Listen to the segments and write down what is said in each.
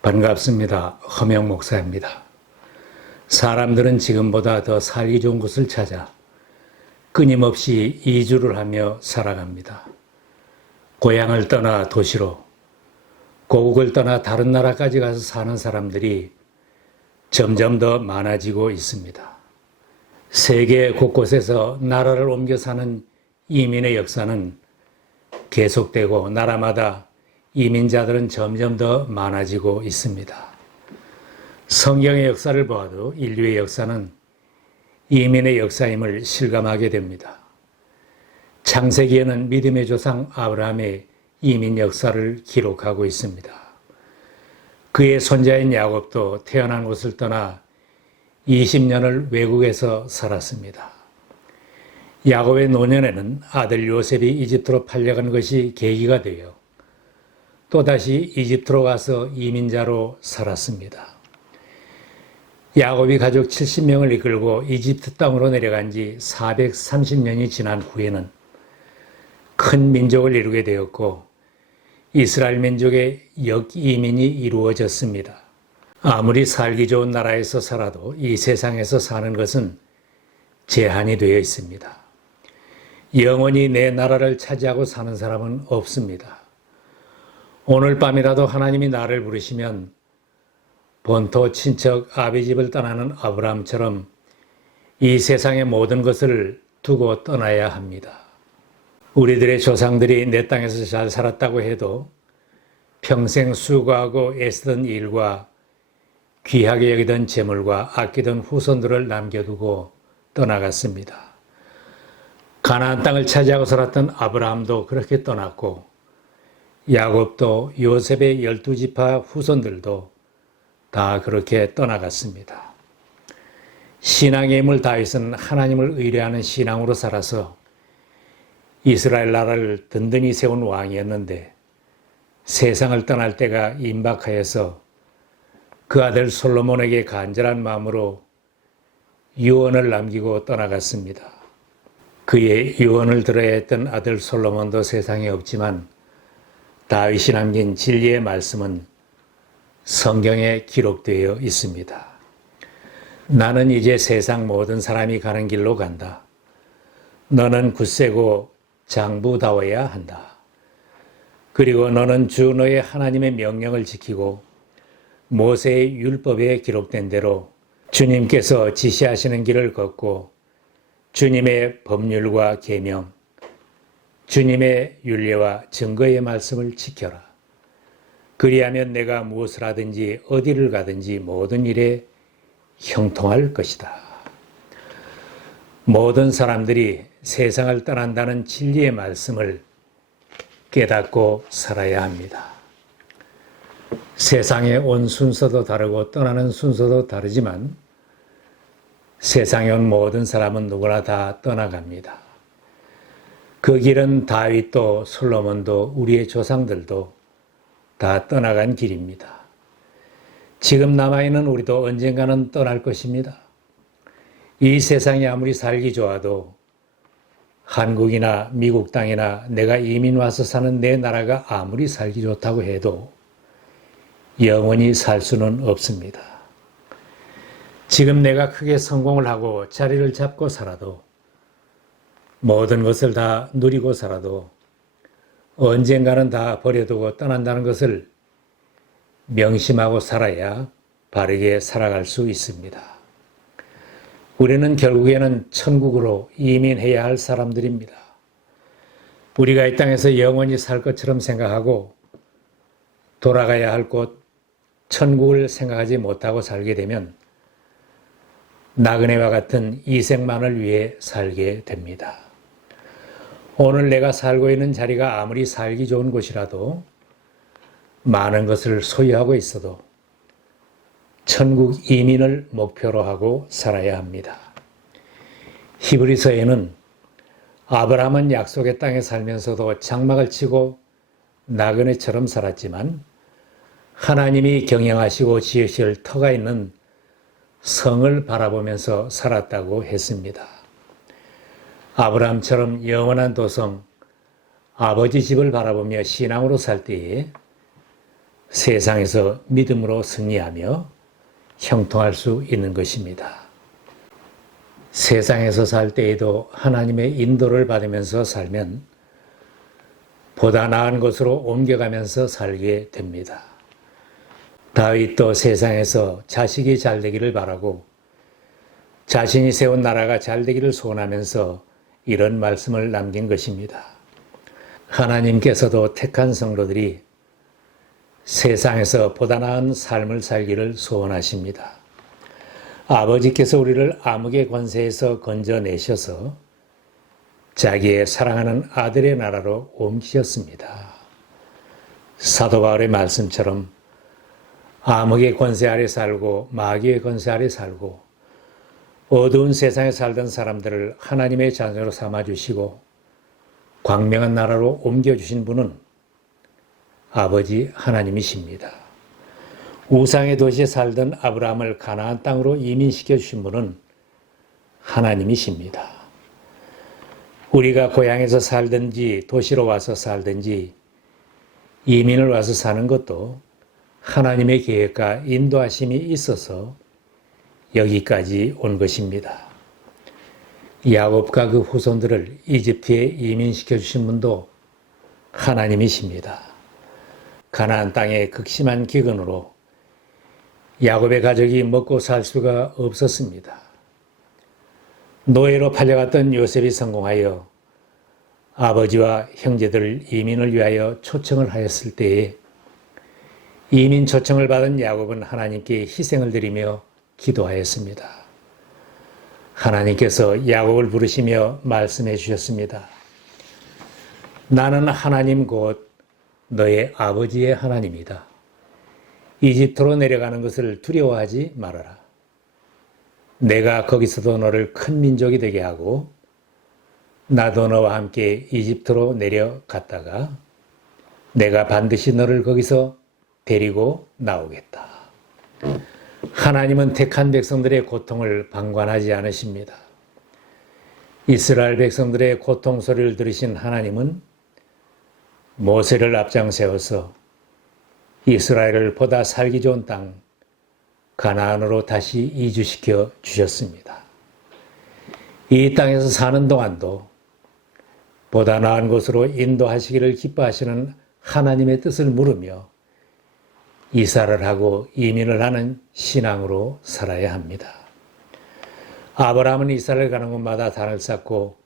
반갑습니다. 허명 목사입니다. 사람들은 지금보다 더 살기 좋은 곳을 찾아 끊임없이 이주를 하며 살아갑니다. 고향을 떠나 도시로, 고국을 떠나 다른 나라까지 가서 사는 사람들이 점점 더 많아지고 있습니다. 세계 곳곳에서 나라를 옮겨 사는 이민의 역사는 계속되고 나라마다 이민자들은 점점 더 많아지고 있습니다. 성경의 역사를 보아도 인류의 역사는 이민의 역사임을 실감하게 됩니다. 창세기에는 믿음의 조상 아브라함의 이민 역사를 기록하고 있습니다. 그의 손자인 야곱도 태어난 곳을 떠나 20년을 외국에서 살았습니다. 야곱의 노년에는 아들 요셉이 이집트로 팔려간 것이 계기가 되어 또다시 이집트로 가서 이민자로 살았습니다. 야곱이 가족 70명을 이끌고 이집트 땅으로 내려간 지 430년이 지난 후에는 큰 민족을 이루게 되었고 이스라엘 민족의 역이민이 이루어졌습니다. 아무리 살기 좋은 나라에서 살아도 이 세상에서 사는 것은 제한이 되어 있습니다. 영원히 내 나라를 차지하고 사는 사람은 없습니다. 오늘 밤이라도 하나님이 나를 부르시면 본토 친척 아비집을 떠나는 아브라함처럼 이 세상의 모든 것을 두고 떠나야 합니다. 우리들의 조상들이 내 땅에서 잘 살았다고 해도 평생 수고하고 애쓰던 일과 귀하게 여기던 재물과 아끼던 후손들을 남겨두고 떠나갔습니다. 가나안 땅을 차지하고 살았던 아브라함도 그렇게 떠났고 야곱도 요셉의 12지파 후손들도 다 그렇게 떠나갔습니다. 신앙의 인물 다윗은 하나님을 의뢰하는 신앙으로 살아서 이스라엘 나라를 든든히 세운 왕이었는데 세상을 떠날 때가 임박하여서 그 아들 솔로몬에게 간절한 마음으로 유언을 남기고 떠나갔습니다. 그의 유언을 들어야 했던 아들 솔로몬도 세상에 없지만 다윗이 남긴 진리의 말씀은 성경에 기록되어 있습니다. 나는 이제 세상 모든 사람이 가는 길로 간다. 너는 굳세고 장부다워야 한다. 그리고 너는 주 너의 하나님의 명령을 지키고 모세의 율법에 기록된 대로 주님께서 지시하시는 길을 걷고 주님의 법률과 계명, 주님의 율례와 증거의 말씀을 지켜라. 그리하면 내가 무엇을 하든지 어디를 가든지 모든 일에 형통할 것이다. 모든 사람들이 세상을 떠난다는 진리의 말씀을 깨닫고 살아야 합니다. 세상에 온 순서도 다르고 떠나는 순서도 다르지만 세상에 온 모든 사람은 누구나 다 떠나갑니다. 그 길은 다윗도 솔로몬도 우리의 조상들도 다 떠나간 길입니다. 지금 남아있는 우리도 언젠가는 떠날 것입니다. 이 세상이 아무리 살기 좋아도 한국이나 미국 땅이나 내가 이민 와서 사는 내 나라가 아무리 살기 좋다고 해도 영원히 살 수는 없습니다. 지금 내가 크게 성공을 하고 자리를 잡고 살아도 모든 것을 다 누리고 살아도 언젠가는 다 버려두고 떠난다는 것을 명심하고 살아야 바르게 살아갈 수 있습니다. 우리는 결국에는 천국으로 이민해야 할 사람들입니다. 우리가 이 땅에서 영원히 살 것처럼 생각하고 돌아가야 할 곳, 천국을 생각하지 못하고 살게 되면 나그네와 같은 이생만을 위해 살게 됩니다. 오늘 내가 살고 있는 자리가 아무리 살기 좋은 곳이라도 많은 것을 소유하고 있어도 천국 이민을 목표로 하고 살아야 합니다. 히브리서에는 아브라함은 약속의 땅에 살면서도 장막을 치고 나그네처럼 살았지만 하나님이 경영하시고 지으실 터가 있는 성을 바라보면서 살았다고 했습니다. 아브라함처럼 영원한 도성, 아버지 집을 바라보며 신앙으로 살 때에 세상에서 믿음으로 승리하며 형통할 수 있는 것입니다. 세상에서 살 때에도 하나님의 인도를 받으면서 살면 보다 나은 곳으로 옮겨가면서 살게 됩니다. 다윗도 세상에서 자식이 잘 되기를 바라고 자신이 세운 나라가 잘 되기를 소원하면서 이런 말씀을 남긴 것입니다. 하나님께서도 택한 성도들이 세상에서 보다 나은 삶을 살기를 소원하십니다. 아버지께서 우리를 암흑의 권세에서 건져내셔서 자기의 사랑하는 아들의 나라로 옮기셨습니다. 사도 바울의 말씀처럼 암흑의 권세 아래 살고 마귀의 권세 아래 살고 어두운 세상에 살던 사람들을 하나님의 자녀로 삼아주시고 광명한 나라로 옮겨주신 분은 아버지 하나님이십니다. 우상의 도시에 살던 아브라함을 가나안 땅으로 이민시켜 주신 분은 하나님이십니다. 우리가 고향에서 살든지 도시로 와서 살든지 이민을 와서 사는 것도 하나님의 계획과 인도하심이 있어서 여기까지 온 것입니다. 야곱과 그 후손들을 이집트에 이민시켜 주신 분도 하나님이십니다. 가나안 땅의 극심한 기근으로 야곱의 가족이 먹고 살 수가 없었습니다. 노예로 팔려갔던 요셉이 성공하여 아버지와 형제들 이민을 위하여 초청을 하였을 때에 이민 초청을 받은 야곱은 하나님께 희생을 드리며 기도하였습니다. 하나님께서 야곱을 부르시며 말씀해 주셨습니다. 나는 하나님 곧 너의 아버지의 하나님이다. 이집트로 내려가는 것을 두려워하지 말아라. 내가 거기서도 너를 큰 민족이 되게 하고 나도 너와 함께 이집트로 내려갔다가 내가 반드시 너를 거기서 데리고 나오겠다. 하나님은 택한 백성들의 고통을 방관하지 않으십니다. 이스라엘 백성들의 고통 소리를 들으신 하나님은 모세를 앞장 세워서 이스라엘을 보다 살기 좋은 땅 가나안으로 다시 이주시켜 주셨습니다. 이 땅에서 사는 동안도 보다 나은 곳으로 인도하시기를 기뻐하시는 하나님의 뜻을 물으며 이사를 하고 이민을 하는 신앙으로 살아야 합니다. 아브라함은 이사를 가는 곳마다 단을 쌓고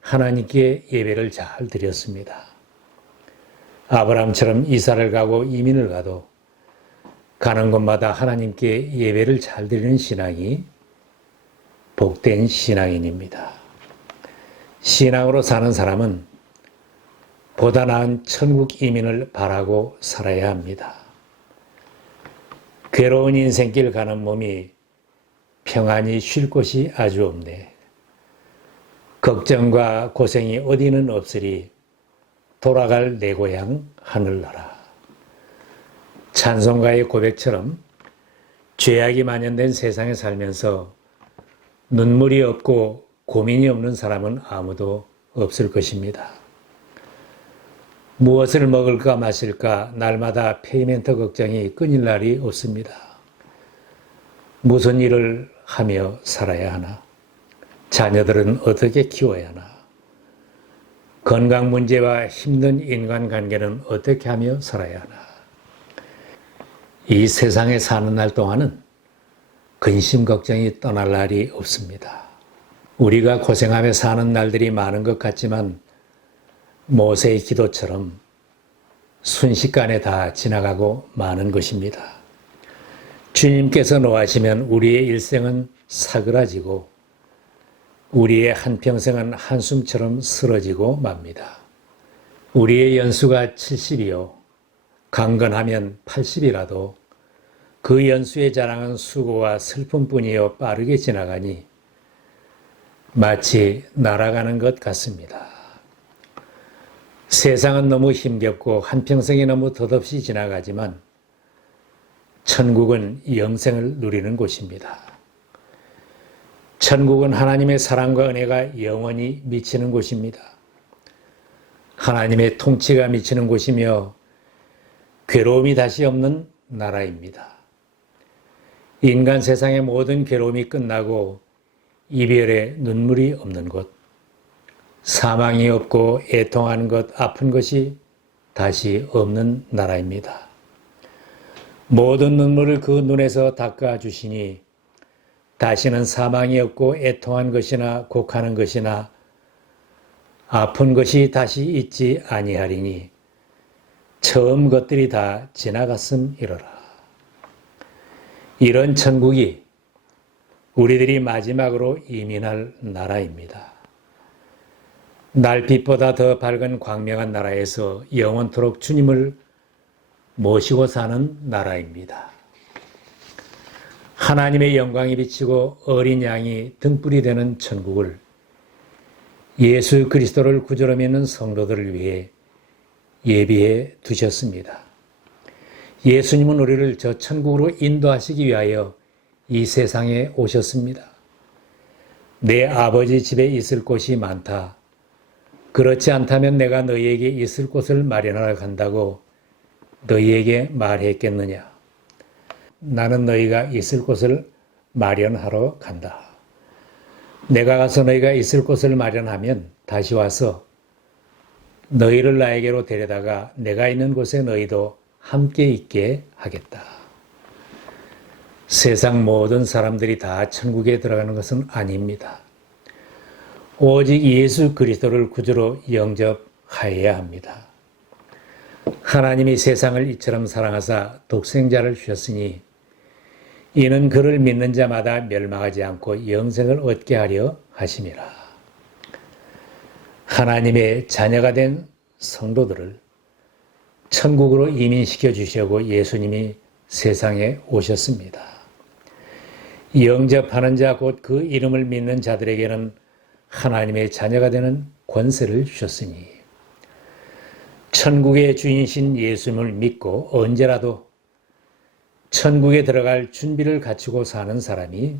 하나님께 예배를 잘 드렸습니다. 아브라함처럼 이사를 가고 이민을 가도 가는 곳마다 하나님께 예배를 잘 드리는 신앙이 복된 신앙인입니다. 신앙으로 사는 사람은 보다 나은 천국 이민을 바라고 살아야 합니다. 괴로운 인생길 가는 몸이 평안히 쉴 곳이 아주 없네. 걱정과 고생이 어디는 없으리 돌아갈 내 고향 하늘나라. 찬송가의 고백처럼 죄악이 만연된 세상에 살면서 눈물이 없고 고민이 없는 사람은 아무도 없을 것입니다. 무엇을 먹을까 마실까 날마다 페이멘터 걱정이 끊일 날이 없습니다. 무슨 일을 하며 살아야 하나? 자녀들은 어떻게 키워야 하나? 건강 문제와 힘든 인간관계는 어떻게 하며 살아야 하나? 이 세상에 사는 날 동안은 근심 걱정이 떠날 날이 없습니다. 우리가 고생하며 사는 날들이 많은 것 같지만 모세의 기도처럼 순식간에 다 지나가고 마는 것입니다. 주님께서 노하시면 우리의 일생은 사그라지고 우리의 한평생은 한숨처럼 쓰러지고 맙니다. 우리의 연수가 70이요 강건하면 80이라도 그 연수의 자랑은 수고와 슬픔뿐이요 빠르게 지나가니 마치 날아가는 것 같습니다. 세상은 너무 힘겹고 한평생이 너무 덧없이 지나가지만 천국은 영생을 누리는 곳입니다. 천국은 하나님의 사랑과 은혜가 영원히 미치는 곳입니다. 하나님의 통치가 미치는 곳이며 괴로움이 다시 없는 나라입니다. 인간 세상의 모든 괴로움이 끝나고 이별의 눈물이 없는 곳, 사망이 없고 애통하는 것, 아픈 것이 다시 없는 나라입니다. 모든 눈물을 그 눈에서 닦아주시니 다시는 사망이 없고 애통한 것이나 곡하는 것이나 아픈 것이 다시 있지 아니하리니 처음 것들이 다 지나갔음이로라. 이런 천국이 우리들이 마지막으로 이민할 나라입니다. 날빛보다 더 밝은 광명한 나라에서 영원토록 주님을 모시고 사는 나라입니다. 하나님의 영광이 비치고 어린 양이 등불이 되는 천국을 예수 그리스도를 구주로 믿는 성도들을 위해 예비해 두셨습니다. 예수님은 우리를 저 천국으로 인도하시기 위하여 이 세상에 오셨습니다. 내 아버지 집에 있을 곳이 많다. 그렇지 않다면 내가 너희에게 있을 곳을 마련하러 간다고 너희에게 말했겠느냐. 나는 너희가 있을 곳을 마련하러 간다. 내가 가서 너희가 있을 곳을 마련하면 다시 와서 너희를 나에게로 데려다가 내가 있는 곳에 너희도 함께 있게 하겠다. 세상 모든 사람들이 다 천국에 들어가는 것은 아닙니다. 오직 예수 그리스도를 구주로 영접하여야 합니다. 하나님이 세상을 이처럼 사랑하사 독생자를 주셨으니 이는 그를 믿는 자마다 멸망하지 않고 영생을 얻게 하려 하심이라. 하나님의 자녀가 된 성도들을 천국으로 이민시켜 주시려고 예수님이 세상에 오셨습니다. 영접하는 자 곧 그 이름을 믿는 자들에게는 하나님의 자녀가 되는 권세를 주셨으니 천국의 주인이신 예수님을 믿고 언제라도 천국에 들어갈 준비를 갖추고 사는 사람이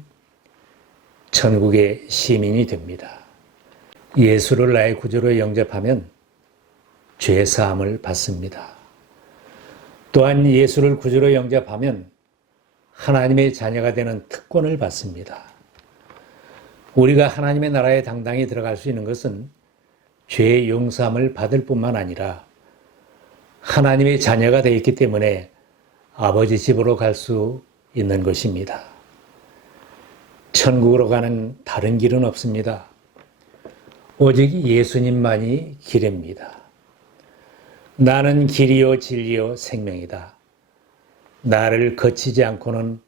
천국의 시민이 됩니다. 예수를 나의 구주로 영접하면 죄 사함을 받습니다. 또한 예수를 구주로 영접하면 하나님의 자녀가 되는 특권을 받습니다. 우리가 하나님의 나라에 당당히 들어갈 수 있는 것은 죄의 용서함을 받을 뿐만 아니라 하나님의 자녀가 되어 있기 때문에 아버지 집으로 갈 수 있는 것입니다. 천국으로 가는 다른 길은 없습니다. 오직 예수님만이 길입니다. 나는 길이요 진리요 생명이다. 나를 거치지 않고는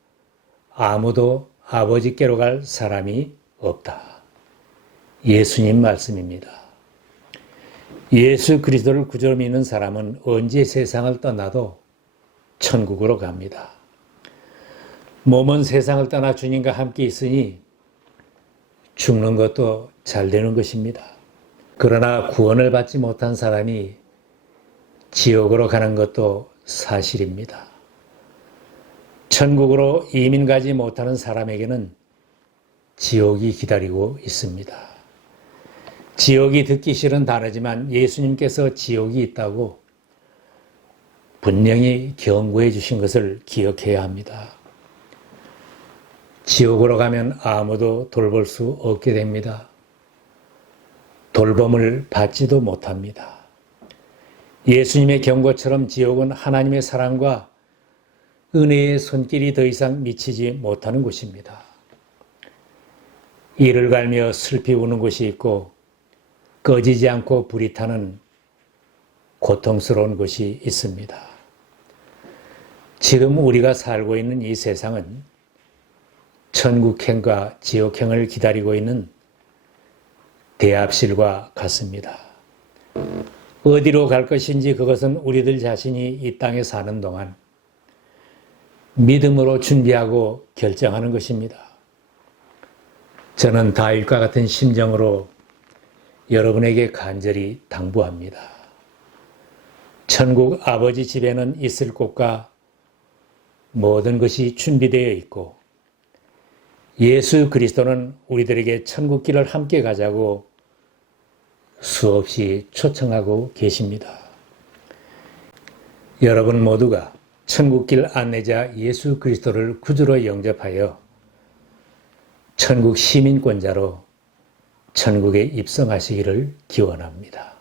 아무도 아버지께로 갈 사람이 없다. 예수님 말씀입니다. 예수 그리스도를 구주로 믿는 사람은 언제 세상을 떠나도 천국으로 갑니다. 몸은 세상을 떠나 주님과 함께 있으니 죽는 것도 잘 되는 것입니다. 그러나 구원을 받지 못한 사람이 지옥으로 가는 것도 사실입니다. 천국으로 이민 가지 못하는 사람에게는 지옥이 기다리고 있습니다. 지옥이 듣기 싫은 단어지만 예수님께서 지옥이 있다고 분명히 경고해 주신 것을 기억해야 합니다. 지옥으로 가면 아무도 돌볼 수 없게 됩니다. 돌봄을 받지도 못합니다. 예수님의 경고처럼 지옥은 하나님의 사랑과 은혜의 손길이 더 이상 미치지 못하는 곳입니다. 이를 갈며 슬피 우는 곳이 있고 꺼지지 않고 불이 타는 고통스러운 곳이 있습니다. 지금 우리가 살고 있는 이 세상은 천국행과 지옥행을 기다리고 있는 대합실과 같습니다. 어디로 갈 것인지 그것은 우리들 자신이 이 땅에 사는 동안 믿음으로 준비하고 결정하는 것입니다. 저는 다윗과 같은 심정으로 여러분에게 간절히 당부합니다. 천국 아버지 집에는 있을 곳과 모든 것이 준비되어 있고 예수 그리스도는 우리들에게 천국 길을 함께 가자고 수없이 초청하고 계십니다. 여러분 모두가 천국길 안내자 예수 그리스도를 구주로 영접하여 천국 시민권자로 천국에 입성하시기를 기원합니다.